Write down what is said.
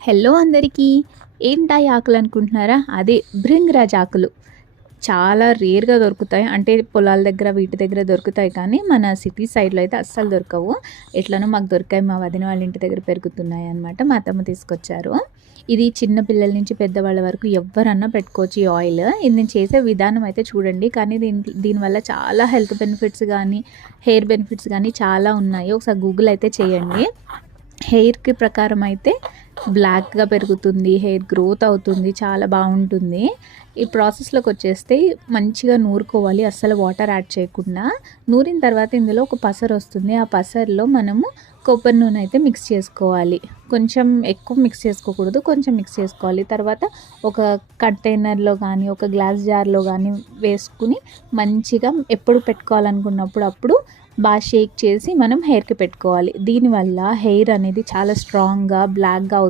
Hello అందరికీ. ఏంటా ఈ ఆకులు అనుకుంటున్నారా? అదే భృంగరాజ్ ఆకులు. చాలా రేర్‌గా దొరుకుతాయి. అంటే పొలాల దగ్గర వీటి దగ్గర దొరుకుతాయి కానీ మన సిటీ సైడ్‌లో అయితే అస్సలు దొరకవు. ఎట్లనో మాకు దొరికాయి. మా వదిన వాళ్ళ ఇంటి దగ్గర పెరుగుతున్నాయి అన్నమాట. మా అత్తమ్మ తీసుకొచ్చారు. ఇది చిన్న పిల్లల నుంచి పెద్దవాళ్ళ వరకు ఎవ్వరన్నా పెట్టుకోవచ్చు ఈ ఆయిల్. ఇది నేను చేసే విధానం అయితే చూడండి. కానీ దీనివల్ల చాలా హెల్త్ బెనిఫిట్స్ గానీ, హెయిర్ బెనిఫిట్స్ గానీ చాలా ఉన్నాయి. ఒకసారి గూగుల్ అయితే చేయండి. హెయిర్‌కి ప్రకారం అయితే బ్లాక్‌గా పెరుగుతుంది. హెయిర్ గ్రోత్ అవుతుంది. చాలా బావుంటుంది. ఈ ప్రాసెస్‌లోకి వచ్చేస్తే మంచిగా నూరుకోవాలి. అస్సలు వాటర్ యాడ్ చేయకుండా. నూరిన తర్వాత ఇందులో ఒక పసరొస్తుంది. ఆ పసరులో మనము కొబ్బరి నూనె అయితే మిక్స్ చేసుకోవాలి. కొంచెం ఎక్కువ మిక్స్ చేసుకోకూడదు. కొంచెం మిక్స్ చేసుకోవాలి. తర్వాత ఒక కంటైనర్‌లో గానీ, ఒక గ్లాస్ జార్‌లో గానీ వేసుకుని మంచిగా ఎప్పుడు పెట్టుకోవాలనుకున్నప్పుడు అప్పుడు బాగా షేక్ చేసి మనం హెయిర్‌కి పెట్టుకోవాలి. దీనివల్ల హెయిర్ అనేది చాలా స్ట్రాంగ్‌గా, బ్లాక్‌గా